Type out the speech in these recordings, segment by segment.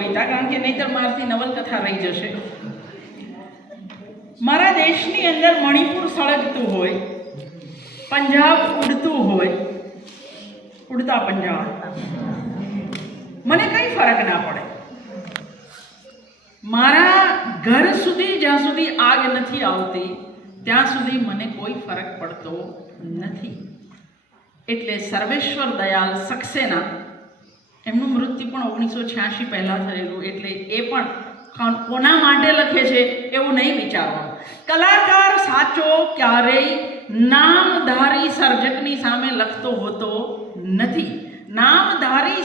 કવિતા, કારણ કે નહીંતર મારથી નવલકથા રહી જશે. મારા દેશની અંદર મણિપુર સળગતું હોય, પંજાબ ઉડતું હોય, ઉડતા પંજાબ, મને કંઈ ફરક ના પડે. મારા ઘર સુધી જ્યાં સુધી આગ નથી આવતી ત્યાં સુધી મને કોઈ ફરક પડતો નથી. એટલે સર્વેશ્વર દયાલ સક્સેના, એમનું મૃત્યુ પણ 1986 પહેલાં થયેલું, એટલે એ પણ કોના માટે લખે છે એવું નહીં વિચારવાનું. કલાકાર સાચો ક્યારેય નામધારી સર્જકની સામે લખતો હોતો નથી. નામધારી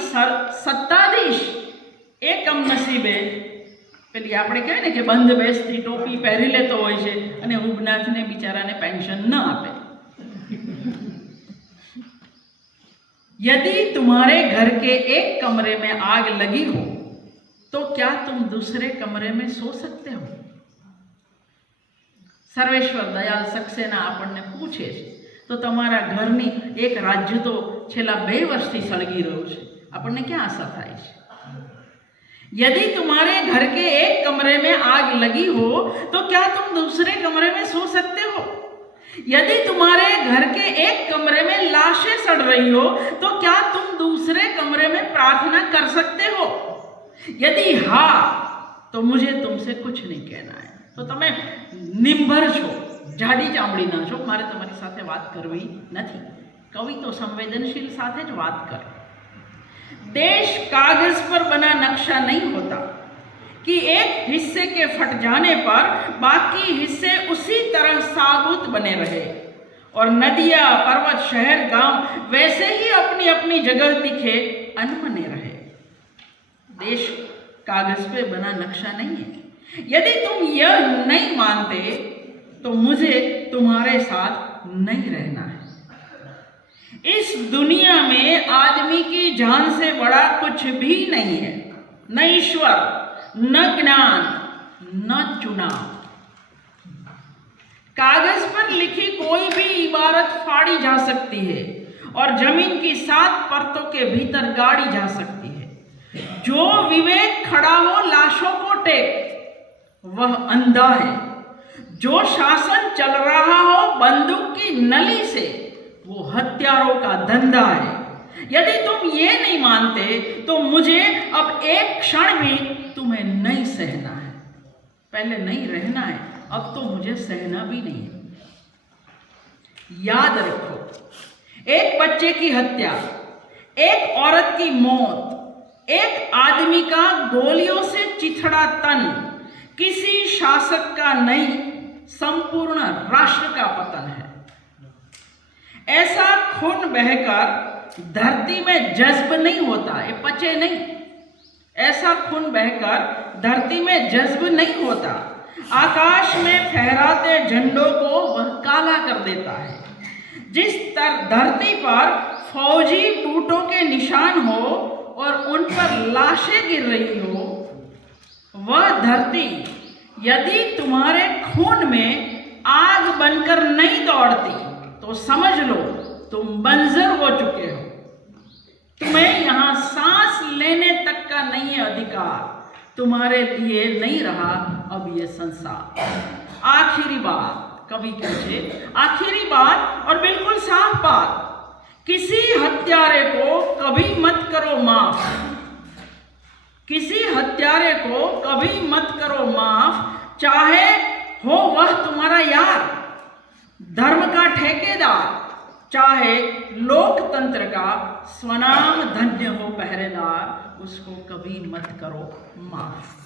સત્તાધીશ એ કમનસીબે પેલી આપણે કહેવાય ને કે બંધ બેસતી ટોપી પહેરી લેતો હોય છે અને ઉગનાથને બિચારાને પેન્શન ન આપે. यदि तुम्हारे घर के एक कमरे में आग लगी हो तो क्या तुम दूसरे कमरे में सो सकते हो? સર્વેશ્વર દયાલ સક્સેના આપણને પૂછે છે. તો તમારા ઘરની એક રાજ્ય તો છેલ્લા 2 વર્ષથી સળગી રહ્યું છે, આપણને ક્યાં આશા થાય છે? यदि तुम्हारे घर के एक कमरे में आग लगी हो तो क्या तुम दूसरे कमरे में सो सकते हो? यदि तुम्हारे घर के एक कमरे में लाशें सड़ रही हो तो क्या तुम दूसरे कमरे में प्रार्थना कर सकते हो? यदि हाँ तो मुझे तुमसे कुछ नहीं कहना है. तो તમે નિંભર છો, જાડી ચામડીના છો, મારે તમારી સાથે વાત કરવી નથી. કવિ તો સંવેદનશીલ સાથે જ વાત કરે. देश कागज पर बना नक्शा नहीं होता कि एक हिस्से के फट जाने पर बाकी हिस्से उसी तरह साबुत बने रहे और नदियाँ, पर्वत, शहर, गांव वैसे ही अपनी अपनी जगह दिखे, अनबने रहे. देश कागज पे बना नक्शा नहीं है. यदि तुम यह नहीं मानते तो मुझे तुम्हारे साथ नहीं रहना है. इस दुनिया में आदमी की जान से बड़ा कुछ भी नहीं है. न ईश्वर, न ज्ञान, न चुनाव. कागज पर लिखी कोई भी इबारत फाड़ी जा सकती है और जमीन की 7 परतों के भीतर गाड़ी जा सकती है. जो विवेक खड़ा हो लाशों को टेक, वह अंधा है. जो शासन चल रहा हो बंदूक की नली से, वो हत्यारों का धंधा है. यदि तुम ये नहीं मानते तो मुझे अब एक क्षण भी तुम्हें नहीं सहना है. पहले नहीं रहना है, अब तो मुझे सहना भी नहीं है. याद रखो, एक बच्चे की हत्या, एक औरत की मौत, एक आदमी का गोलियों से चिथड़ा तन किसी शासक का नहीं, संपूर्ण राष्ट्र का पतन है. ऐसा खून बहकर धरती में जज्ब नहीं होता, ये पचे नहीं. ऐसा खून बहकर धरती में जज्ब नहीं होता. आकाश में फहराते झंडों को वह काला कर देता है. जिस धरती पर फौजी बूटों के निशान हो और उन पर लाशें गिर रही हो, वह धरती यदि तुम्हारे खून में आग बनकर नहीं दौड़ती तो समझ लो तुम बंजर हो चुके हो. तुम्हें यहाँ सांस लेने तक का नहीं है अधिकार. तुम्हारे लिए नहीं रहा अब ये संसार. आखिरी बात कवि कहे, आखिरी बात और बिल्कुल साफ बात, किसी हत्यारे को कभी मत करो माफ. किसी हत्यारे को कभी मत करो माफ, चाहे हो वह तुम्हारा यार, धर्म का ठेकेदार, चाहे लोकतंत्र का स्वनाम धन्य हो पहरेदार, उसको कभी मत करो माफ.